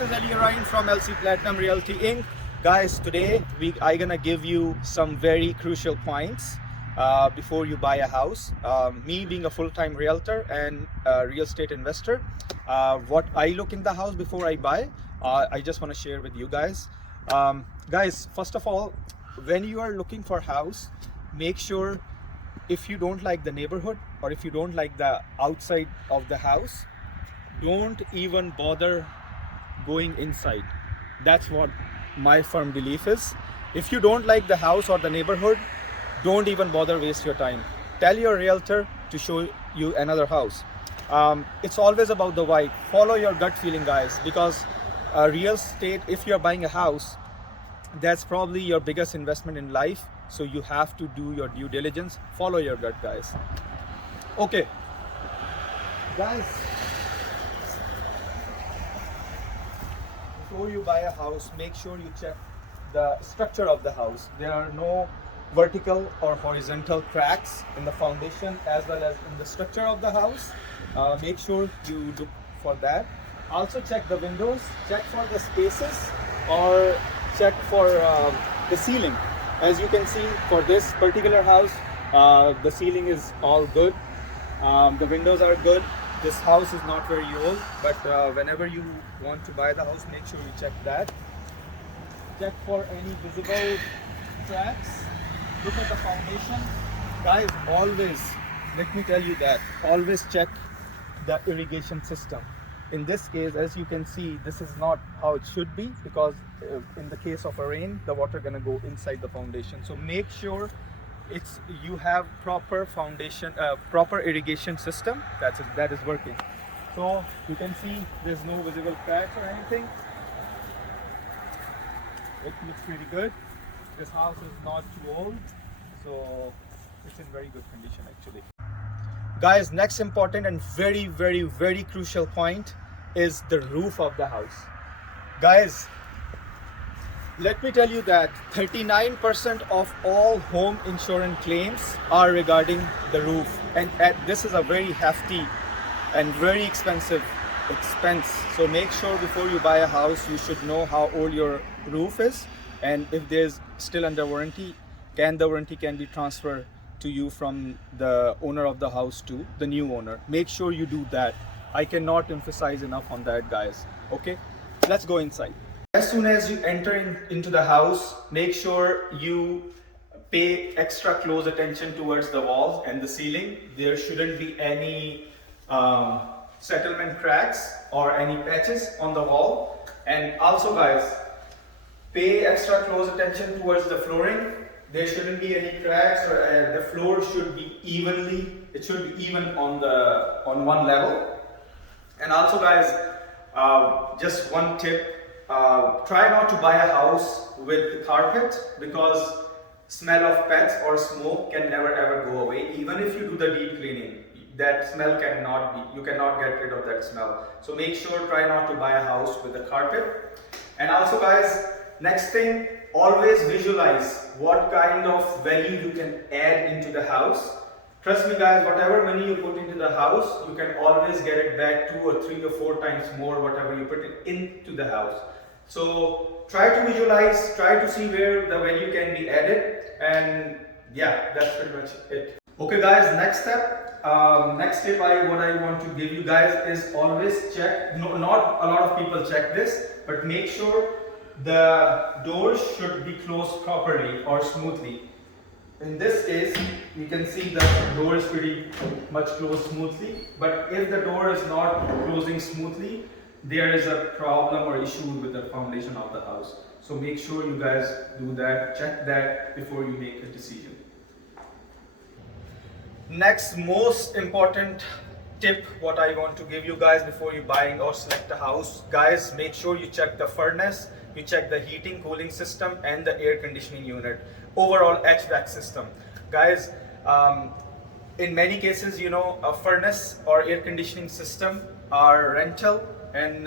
This is Irrigation from LC Platinum Realty Inc. Guys, today I gonna give you some very crucial points before you buy a house. Me being a full-time realtor and real estate investor, what I look in the house before I buy, I just want to share with you guys. Guys, first of all, when you are looking for a house, make sure if you don't like the neighborhood or if you don't like the outside of the house, don't even bother going inside. That's what my firm belief is. If you don't like the house or the neighborhood, don't even bother waste your time. Tell your realtor to show you another house. It's always about the why. Follow your gut feeling, guys, because real estate, if you're buying a house, that's probably your biggest investment in life. So you have to do your due diligence. Follow your gut, guys. Okay, guys, before you buy a house, make sure you check the structure of the house. There are no vertical or horizontal cracks in the foundation as well as in the structure of the house. Make sure you look for that. Also check the windows, check for the spaces, or check for the ceiling. As you can see, for this particular house, the ceiling is all good. The windows are good. This house is not very old, but whenever you want to buy the house, make sure you check that. Check for any visible cracks. Look at the foundation. Guys, always, let me tell you that, always check the irrigation system. In this case, as you can see, this is not how it should be, because in the case of a rain, the water gonna go inside the foundation. So make sure you have proper foundation, proper irrigation system that is working. So you can see there's no visible cracks or anything. It looks pretty good. This house is not too old, so it's in very good condition actually. Guys, next important and very crucial point is the roof of the house. Guys, let me tell you that 39% of all home insurance claims are regarding the roof, and this is a very hefty and very expensive expense. So make sure before you buy a house, you should know how old your roof is, and if there's still under warranty, the warranty can be transferred to you from the owner of the house to the new owner. Make sure you do that. I cannot emphasize enough on that, guys. Okay, let's go inside. As soon as you enter into the house, make sure you pay extra close attention towards the walls and the ceiling. There shouldn't be any settlement cracks or any patches on the wall. And also, guys, pay extra close attention towards the flooring. There shouldn't be any cracks, or the floor should be it should be even on one level. And also, guys, just one tip, try not to buy a house with carpet, because smell of pets or smoke can never ever go away. Even if you do the deep cleaning, that smell you cannot get rid of that smell. So make sure, try not to buy a house with a carpet. And also, guys, next thing, always visualize what kind of value you can add into the house. Trust me, guys, whatever money you put into the house, you can always get it back 2 or 3 or 4 times more whatever you put it into the house. So try to visualize, try to see where the value can be added, and yeah, that's pretty much it. Okay, guys, next step, next tip what I want to give you guys is always check. No, not a lot of people check this, but make sure the doors should be closed properly or smoothly. In this case, you can see the door is pretty much closed smoothly, but if the door is not closing smoothly, there is a problem or issue with the foundation of the house. So make sure you guys do that, check that before you make a decision. Next most important tip what I want to give you guys before you buying or select a house, guys, make sure you check the furnace, you check the heating cooling system and the air conditioning unit, overall HVAC system. Guys, in many cases, a furnace or air conditioning system are rental, and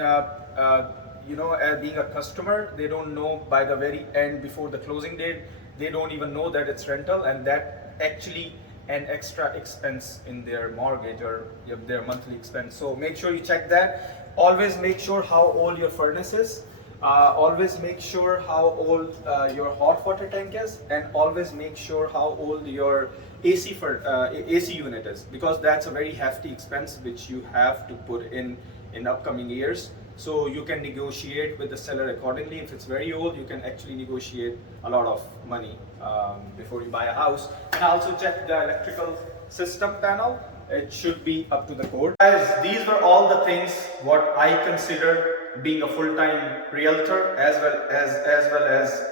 being a customer, they don't know by the very end before the closing date, they don't even know that it's rental, and that actually an extra expense in their mortgage or their monthly expense. So make sure you check that. always make sure how old your furnace is. Always make sure how old your hot water tank is, and always make sure how old your AC unit is, because that's a very hefty expense which you have to put in upcoming years. So you can negotiate with the seller accordingly. If it's very old, you can actually negotiate a lot of money before you buy a house. And also check the electrical system panel. It should be up to the code. Guys, these were all the things what I consider being a full-time realtor as well as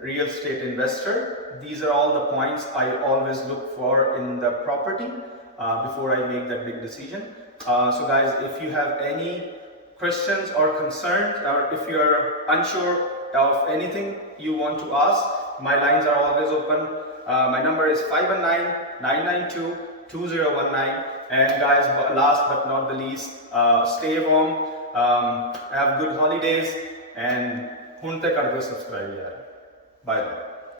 real estate investor. These are all the points I always look for in the property before I make that big decision. So guys, if you have any questions or concerns, or if you are unsure of anything you want to ask, my lines are always open. My number is 519-992-2019. And guys, last but not the least, stay warm, have good holidays, and hunte kar do subscribe yaar. Bye bye.